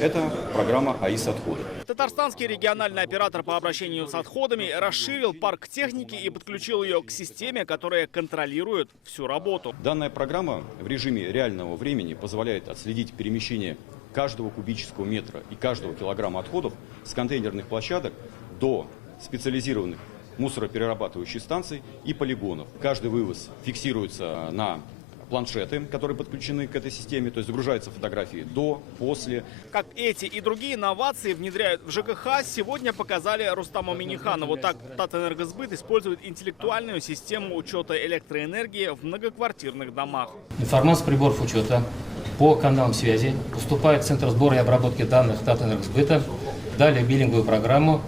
Это программа АИС-отходы. Татарстанский региональный оператор по обращению с отходами расширил парк техники и подключил ее к системе, которая контролирует всю работу. Данная программа в режиме реального времени позволяет отследить перемещение каждого кубического метра и каждого килограмма отходов с контейнерных площадок до специализированных мусороперерабатывающих станций и полигонов. Каждый вывоз фиксируется на планшеты, которые подключены к этой системе, то есть загружаются фотографии до, после. Как эти и другие инновации внедряют в ЖКХ, сегодня показали Рустаму Миниханову. Так, Татэнергосбыт использует интеллектуальную систему учета электроэнергии в многоквартирных домах. Информация приборов учета по каналам связи поступает в Центр сбора и обработки данных Татэнергосбыта, далее в биллинговую программу,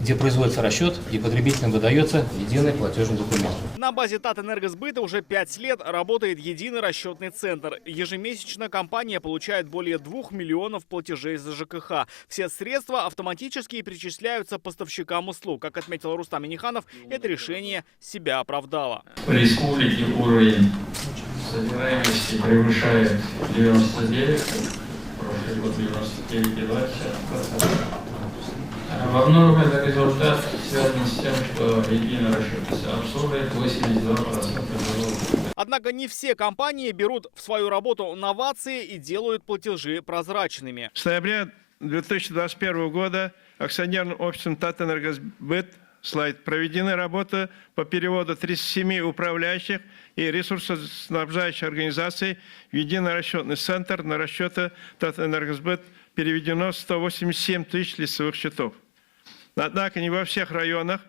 где производится расчет и потребителям выдается единый платежный документ. На базе Татэнергосбыта уже 5 лет работает единый расчетный центр. Ежемесячно компания получает более 2 миллионов платежей за ЖКХ. Все средства автоматически перечисляются поставщикам услуг. Как отметил Рустам Миниханов, это решение себя оправдало. В республике уровень собираемости превышает 99, прошлый год 99,2%. Во многом это результат связан с тем, что единый расчет обслуживает 82%. Однако не все компании берут в свою работу новации и делают платежи прозрачными. С ноября 2021 года акционерным обществом Татэнергосбыт слайд проведены работы по переводу 37 управляющих и ресурсоснабжающих организаций в единый расчетный центр. На расчеты Татэнергосбыт переведено 187 тысяч лицевых счетов. Однако не во всех районах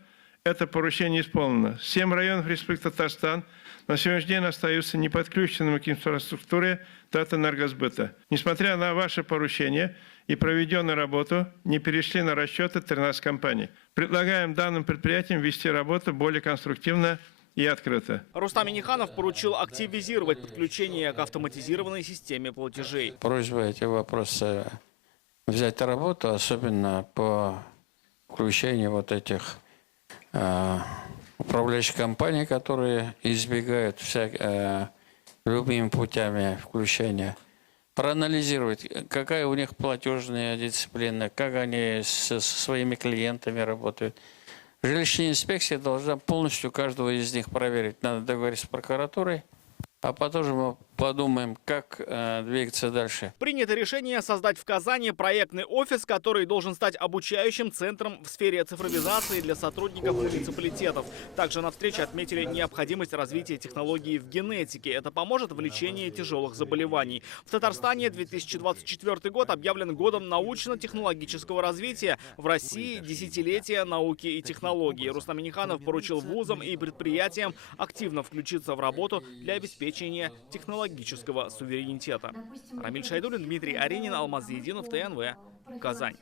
это поручение исполнено. 7 районов Республики Татарстан на сегодняшний день остаются неподключенными к инфраструктуре Татэнергосбыта. Несмотря на ваше поручение и проведенную работу, не перешли на расчеты 13 компаний. Предлагаем данным предприятиям вести работу более конструктивно и открыто. Рустам Миниханов поручил активизировать подключение к автоматизированной системе платежей. Просьба эти вопросы взять работу, особенно по включению вот этих управляющих компаний, которые избегают любыми путями включения. Проанализировать, какая у них платежная дисциплина, как они со своими клиентами работают. Жилищная инспекция должна полностью каждого из них проверить. Надо договориться с прокуратурой, а потом мы подумаем, как двигаться дальше. Принято решение создать в Казани проектный офис, который должен стать обучающим центром в сфере цифровизации для сотрудников муниципалитетов. Также на встрече отметили необходимость развития технологий в генетике. Это поможет в лечении тяжелых заболеваний. В Татарстане 2024 год объявлен годом научно-технологического развития. В России десятилетие науки и технологий. Рустам Миниханов поручил вузам и предприятиям активно включиться в работу для обеспечения технологического суверенитета. Рамиль Шайдуллин, Дмитрий Аренин, Алмаз Единов, ТНВ, Казань.